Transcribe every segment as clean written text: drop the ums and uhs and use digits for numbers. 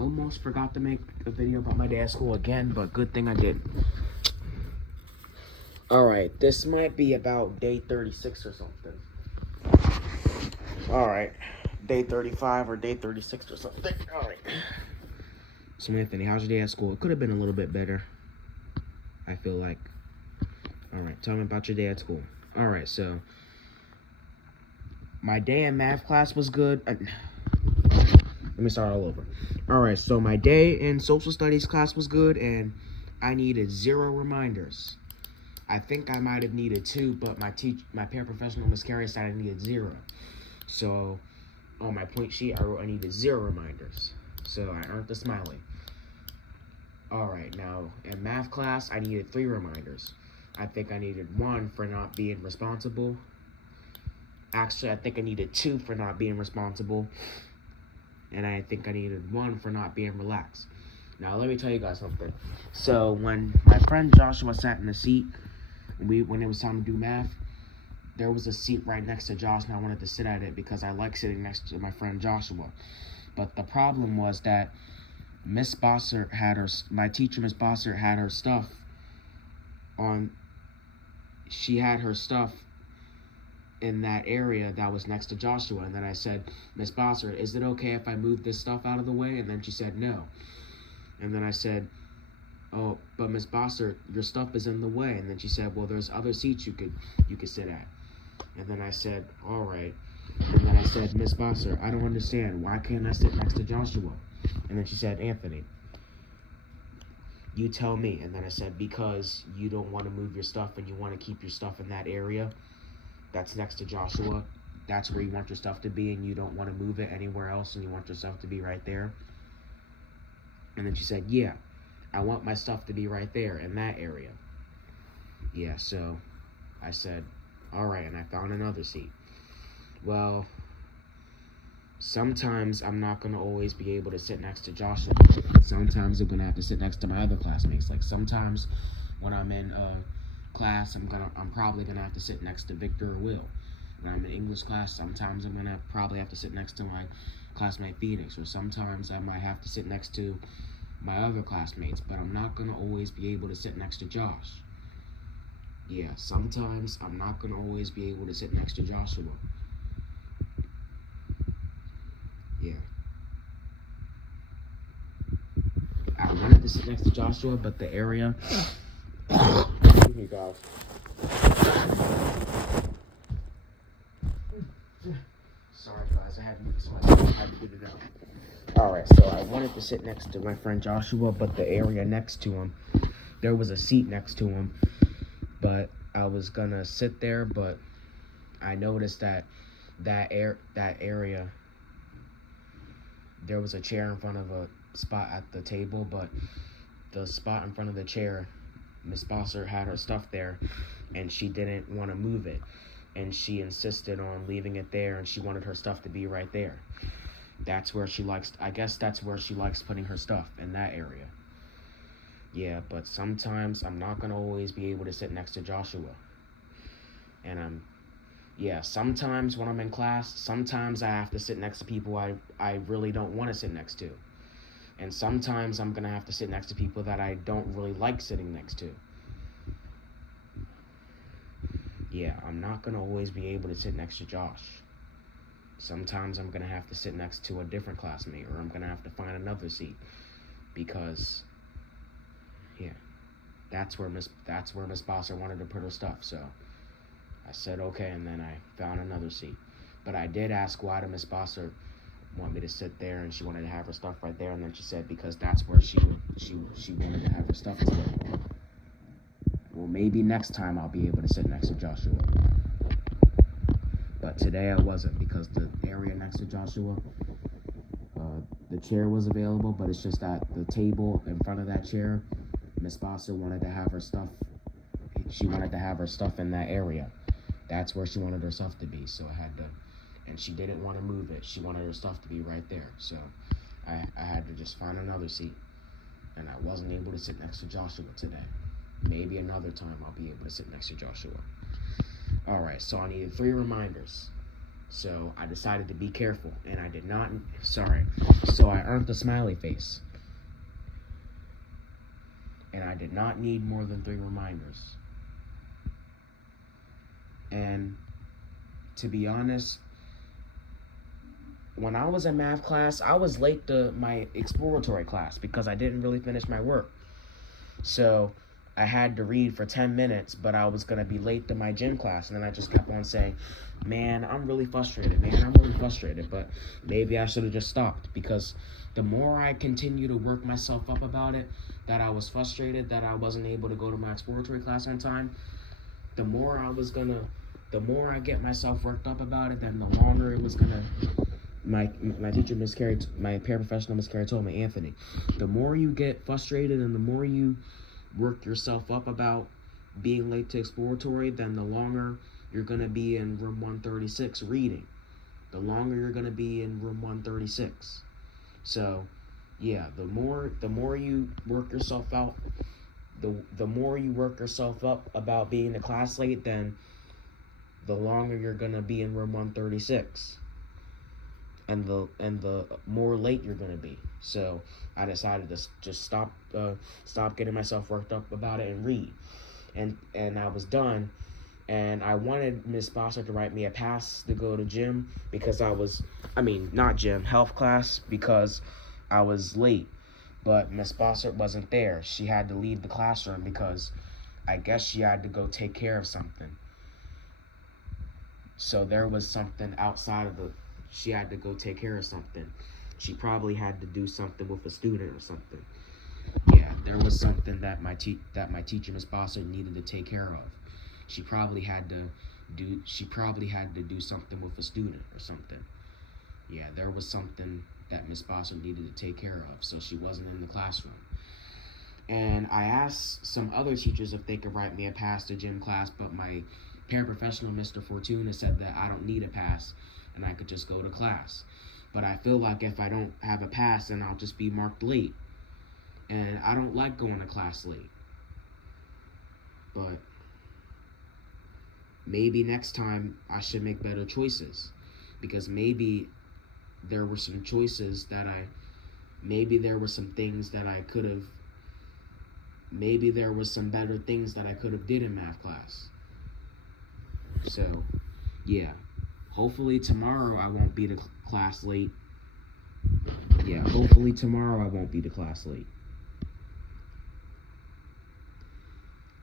almost forgot to make a video about my day at school again, but good thing I did. Alright, this might be about day 36 or something. Alright, day 35 or day 36 or something. Alright. So Anthony, how's your day at school? It could have been a little bit better, I feel like. Alright, tell me about your day at school. Alright, so my day in math class was good. Let me start all over. Alright, so my day in social studies class was good, and I needed 0 reminders. I think I might have needed 2, but my paraprofessional Miss Carey said I needed 0. So on my point sheet, I wrote I needed 0 reminders. So I earned the smiley. Alright, now in math class, I needed 3 reminders. I think I needed 1 for not being responsible. Actually, I think I needed 2 for not being responsible. And I think I needed 1 for not being relaxed. Now, let me tell you guys something. So, when my friend Joshua sat in the seat, when it was time to do math, there was a seat right next to Josh, and I wanted to sit at it because I like sitting next to my friend Joshua. But the problem was that Miss Bossert my teacher, Miss Bossert, had her stuff on, she had her stuff in that area that was next to Joshua. And then I said, Miss Bossert, is it okay if I move this stuff out of the way? And then she said no. And then I said, oh, but Miss Bossert, your stuff is in the way. And then she said, well, there's other seats you could sit at. And then I said, all right. And then I said, Miss Bossert, I don't understand. Why can't I sit next to Joshua? And then she said, Anthony, you tell me. And then I said, because you don't want to move your stuff and you want to keep your stuff in that area that's next to Joshua. That's where you want your stuff to be, and you don't want to move it anywhere else, and you want your stuff to be right there. And then she said, yeah, I want my stuff to be right there in that area. Yeah, so I said, all right, and I found another seat. Well, sometimes I'm not going to always be able to sit next to Joshua. Sometimes I'm going to have to sit next to my other classmates. Like sometimes when I'm in class, I'm probably gonna have to sit next to Victor or Will. When I'm in English class, sometimes I'm gonna probably have to sit next to my classmate Phoenix, or sometimes I might have to sit next to my other classmates, but I'm not gonna always be able to sit next to Josh. Yeah, sometimes I'm not gonna always be able to sit next to Joshua. Yeah. I wanted to sit next to Joshua, but the area excuse me, guys. Sorry, guys. I had to get it out. Alright, so I wanted to sit next to my friend Joshua, but the area next to him, there was a seat next to him, but I was gonna sit there, but I noticed that area, there was a chair in front of a spot at the table, but the spot in front of the chair, Miss Bossert had her stuff there, and she didn't want to move it, and she insisted on leaving it there, and she wanted her stuff to be right there. That's where she likes, I guess that's where she likes putting her stuff, in that area. Yeah, but sometimes I'm not going to always be able to sit next to Joshua. And sometimes when I'm in class, sometimes I have to sit next to people I really don't want to sit next to. And sometimes I'm going to have to sit next to people that I don't really like sitting next to. Yeah, I'm not going to always be able to sit next to Josh. Sometimes I'm going to have to sit next to a different classmate, or I'm going to have to find another seat. Because, yeah, that's where Miss Bosser wanted to put her stuff. So I said, okay, and then I found another seat. But I did ask why did Miss Bosser want me to sit there, and she wanted to have her stuff right there, and then she said because that's where she wanted to have her stuff as well. Well, maybe next time I'll be able to sit next to Joshua. But today I wasn't, because the area next to Joshua, the chair was available, but it's just that the table in front of that chair, Miss Bosser wanted to have her stuff. She wanted to have her stuff in that area. That's where she wanted her stuff to be, so I had to. And she didn't want to move it. She wanted her stuff to be right there. So I had to just find another seat. And I wasn't able to sit next to Joshua today. Maybe another time I'll be able to sit next to Joshua. Alright, so I needed 3 reminders. So I decided to be careful, and I did not, sorry. So I earned the smiley face. And I did not need more than 3 reminders. And to be honest, when I was in math class, I was late to my exploratory class because I didn't really finish my work. So I had to read for 10 minutes, but I was going to be late to my gym class. And then I just kept on saying, man, I'm really frustrated. But maybe I should have just stopped, because the more I continue to work myself up about it, that I was frustrated that I wasn't able to go to my exploratory class on time, the more I get myself worked up about it, then the longer it was going to, my teacher, Miss Carey, my paraprofessional, Miss Carey, told me, Anthony, the more you get frustrated and the more you work yourself up about being late to exploratory, then the longer you're going to be in room 136 reading. The longer you're going to be in room 136. So, yeah, the more you work yourself out, the more you work yourself up about being to class late, then the longer you're going to be in room 136. And the more late you're gonna be. So I decided to just stop getting myself worked up about it and read. And I was done, and I wanted Miss Bosser to write me a pass to go to gym because not gym, health class, because I was late. But Miss Bosser wasn't there. She had to leave the classroom because I guess she had to go take care of something. So there was something outside of she had to go take care of something. She probably had to do something with a student or something. Yeah, there was something that my teacher, Miss Bosser, needed to take care of. She probably had to do something with a student or something. Yeah, there was something that Miss Bosser needed to take care of, so she wasn't in the classroom. And I asked some other teachers if they could write me a pass to gym class, but my paraprofessional, Mr. Fortuna, said that I don't need a pass and I could just go to class. But I feel like if I don't have a pass, then I'll just be marked late. And I don't like going to class late. But maybe next time I should make better choices. Because maybe there were some choices that maybe there were some things that I could have, maybe there was some better things that I could have did in math class. So, yeah. Hopefully tomorrow I won't be to class late. Yeah, hopefully tomorrow I won't be to class late.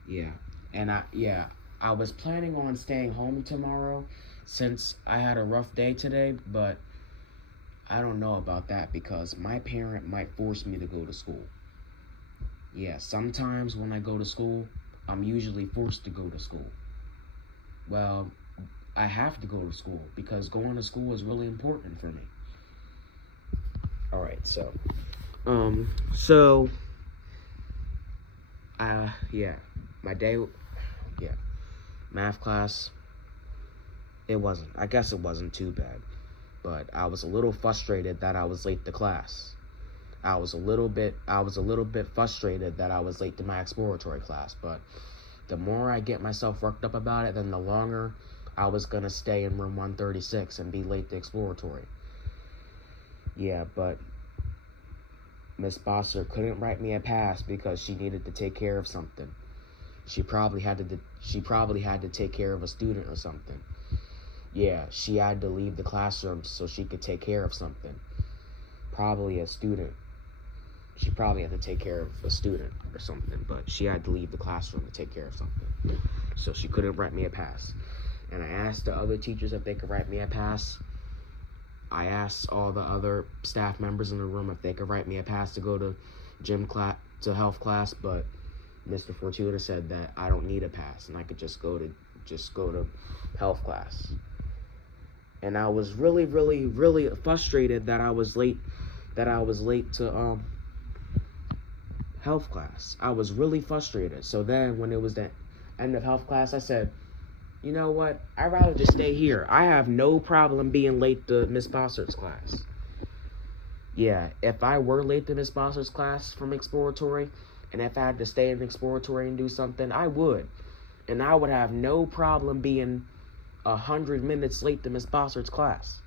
Yeah. And I was planning on staying home tomorrow since I had a rough day today, but I don't know about that because my parent might force me to go to school. Yeah, sometimes when I go to school, I'm usually forced to go to school. Well, I have to go to school because going to school is really important for me. All right, my day, math class, I guess it wasn't too bad, but I was a little frustrated that I was late to class. I was a little bit frustrated that I was late to my exploratory class, but the more I get myself worked up about it, then the longer I was going to stay in room 136 and be late to exploratory. Yeah, but Miss Bosser couldn't write me a pass because she needed to take care of something. She probably had to take care of a student or something. Yeah, she had to leave the classroom so she could take care of something. Probably a student. She probably had to take care of a student or something, but she had to leave the classroom to take care of something. So she couldn't write me a pass. And I asked the other teachers if they could write me a pass. I asked all the other staff members in the room if they could write me a pass to go to gym class, to health class, but Mr. Fortuna said that I don't need a pass and I could just go to health class. And I was really, really, really frustrated that I was late to health class. I was really frustrated. So then when it was the end of health class, I said, you know what? I'd rather just stay here. I have no problem being late to Miss Bosser's class. Yeah, if I were late to Miss Bosser's class from exploratory, and if I had to stay in exploratory and do something, I would. And I would have no problem being 100 minutes late to Miss Bossard's class.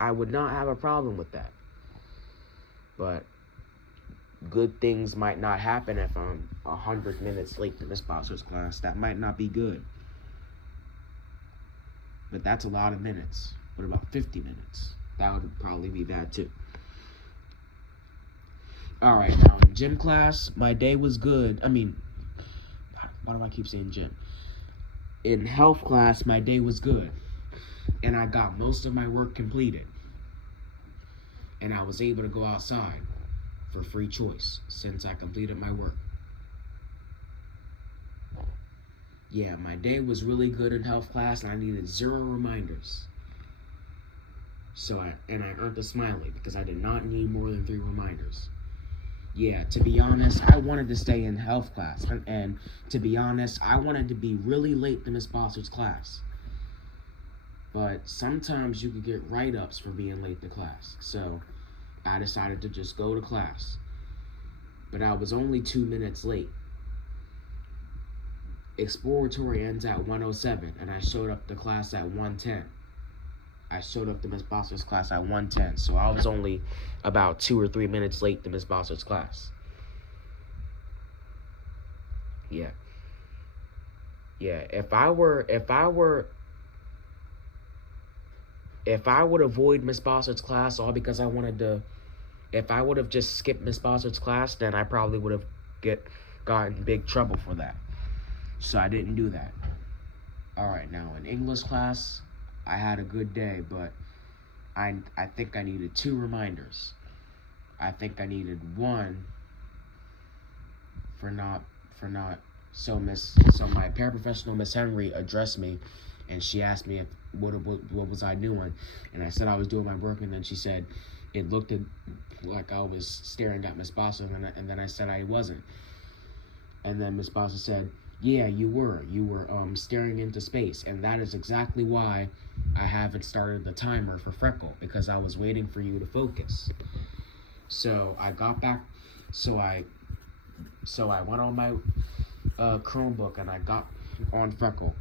I would not have a problem with that. But good things might not happen if I'm 100 minutes late to Miss Bossard's class. That might not be good. But that's a lot of minutes. What about 50 minutes? That would probably be bad too. Alright, now in gym class, my day was good. I mean, why do I keep saying gym? In health class, my day was good. And I got most of my work completed. And I was able to go outside for free choice since I completed my work. Yeah, my day was really good in health class and I needed 0 reminders. So I earned a smiley because I did not need more than 3 reminders. Yeah, to be honest, I wanted to stay in health class. And to be honest, I wanted to be really late to Miss Bossard's class. But sometimes you could get write-ups for being late to class. So I decided to just go to class. But I was only 2 minutes late. Exploratory ends at 1:07, and I showed up to class at 1:10. I showed up to Miss Bossard's class at 1:10, so I was only about 2 or 3 minutes late to Miss Bossard's class. Yeah. If I would avoid Miss Bossard's class all because I wanted to, if I would have just skipped Miss Bossard's class, then I probably would have gotten in big trouble for that. So I didn't do that. Alright, now in English class, I had a good day, but I think I needed 2 reminders. I think I needed 1 so my paraprofessional Miss Henry addressed me and she asked me what was I doing, and I said I was doing my work, and then she said it looked like I was staring at Miss Bossard, and then I said I wasn't. And then Miss Bossard said, yeah, you were staring into space, and that is exactly why I haven't started the timer for Freckle, because I was waiting for you to focus. So I got back, so I went on my Chromebook and I got on Freckle.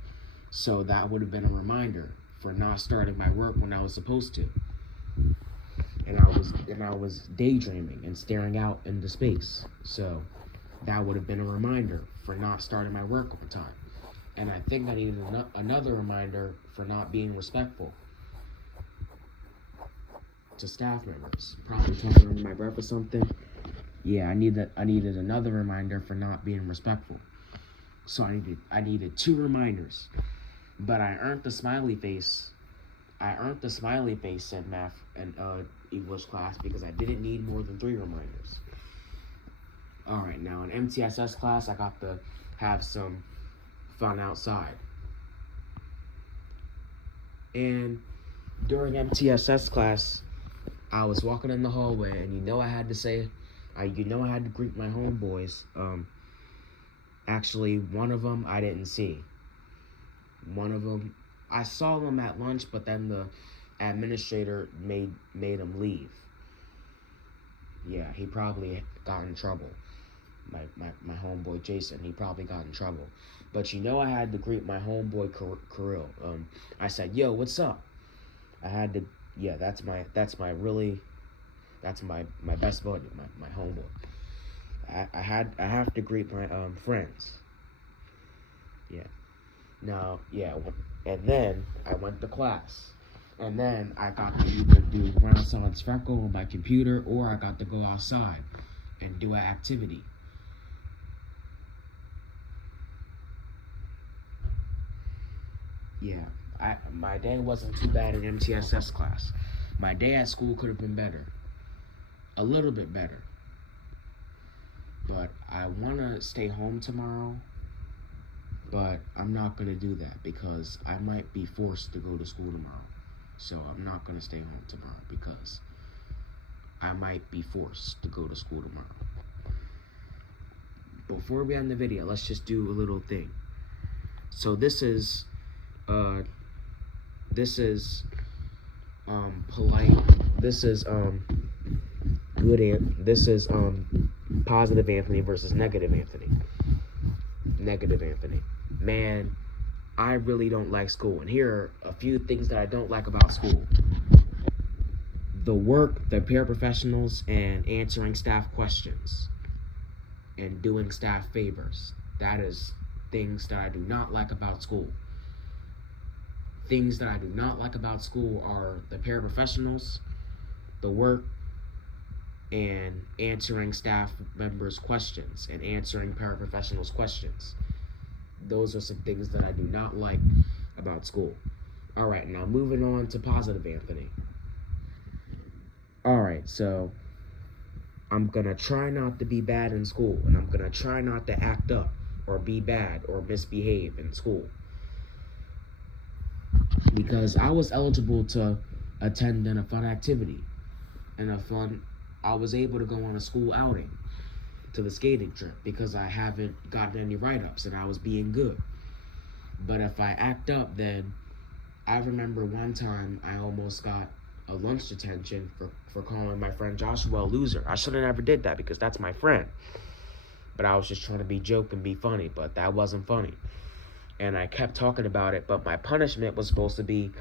So that would have been a reminder for not starting my work when I was supposed to. And I was daydreaming and staring out into space. So that would have been a reminder for not starting my work on time. And I think I needed another reminder for not being respectful to staff members. Probably talking under my breath or something. Yeah, I needed another reminder for not being respectful. So I needed 2 reminders. But I earned the smiley face. I earned the smiley face in math and English class because I didn't need more than 3 reminders. Alright, now in MTSS class, I got to have some fun outside. And during MTSS class, I was walking in the hallway, and I had to greet my homeboys. Actually, one of them I didn't see. One of them, I saw them at lunch, but then the administrator made him leave. Yeah, he probably got in trouble. My homeboy Jason, he probably got in trouble. But I had to greet my homeboy Kirill. I said, "Yo, what's up?" I had to. Yeah, that's my best buddy, my homeboy. I have to greet my friends. Yeah. Now, yeah, and then I went to class. And then I got to either do Renaissance Freckle on my computer, or I got to go outside and do an activity. Yeah, my day wasn't too bad in MTSS class. My day at school could have been better. A little bit better. But I want to stay home tomorrow. But I'm not going to do that because I might be forced to go to school tomorrow. So I'm not going to stay home tomorrow because I might be forced to go to school tomorrow. Before we end the video, let's just do a little thing. So this is polite. This is good. This is positive Anthony versus negative Anthony. Negative Anthony. Man, I really don't like school. And here are a few things that I don't like about school. The work, the paraprofessionals, and answering staff questions. And doing staff favors. That is things that I do not like about school. Things that I do not like about school are the paraprofessionals, the work, and answering staff members' questions and answering paraprofessionals' questions. Those are some things that I do not like about school. Alright, now moving on to positive Anthony. Alright, so I'm gonna try not to be bad in school, and I'm gonna try not to act up or be bad or misbehave in school. Because I was eligible to attend in a fun activity. I was able to go on a school outing to the skating trip because I haven't gotten any write-ups and I was being good. But if I act up, then I remember one time I almost got a lunch detention for calling my friend Joshua a loser. I should have never did that because that's my friend. But I was just trying to be joke and be funny, but that wasn't funny. And I kept talking about it, but my punishment was supposed to be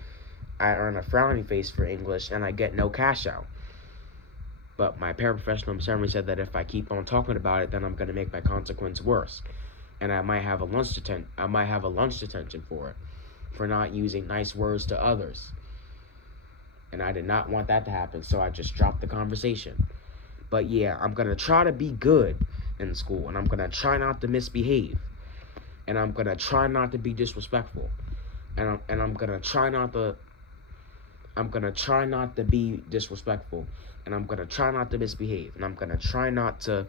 I earn a frowny face for English and I get no cash out. But my paraprofessional summary said that if I keep on talking about it, then I'm going to make my consequence worse. And I might have a lunch detention for it, for not using nice words to others. And I did not want that to happen, so I just dropped the conversation. But yeah, I'm going to try to be good in school, and I'm going to try not to misbehave. And I'm going to try not to be disrespectful. And I'm going to try not to be disrespectful. And I'm going to try not to misbehave. And I'm going to try not to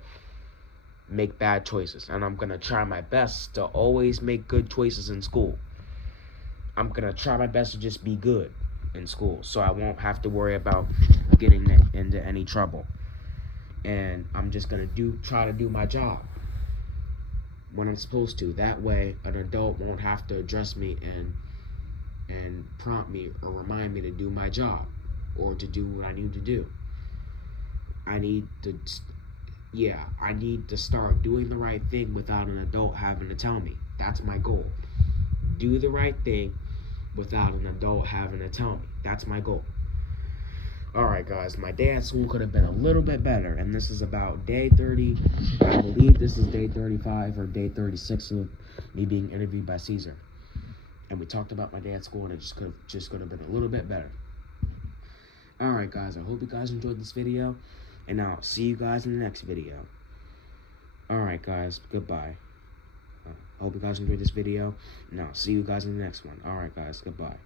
make bad choices. And I'm going to try my best to always make good choices in school. I'm going to try my best to just be good in school, so I won't have to worry about getting into any trouble. And I'm just going to try to do my job when I'm supposed to. That way, an adult won't have to address me and prompt me or remind me to do my job or to do what I need to do. I need to start doing the right thing without an adult having to tell me. That's my goal. Do the right thing without an adult having to tell me. That's my goal. Alright guys, my day at school could have been a little bit better, and this is about day 30. I believe this is day 35 or day 36 of me being interviewed by Cesar. And we talked about my day at school, and it just could have been a little bit better. Alright guys, I hope you guys enjoyed this video, and I'll see you guys in the next video. Alright guys, goodbye. I hope you guys enjoyed this video, and I'll see you guys in the next one. Alright guys, goodbye.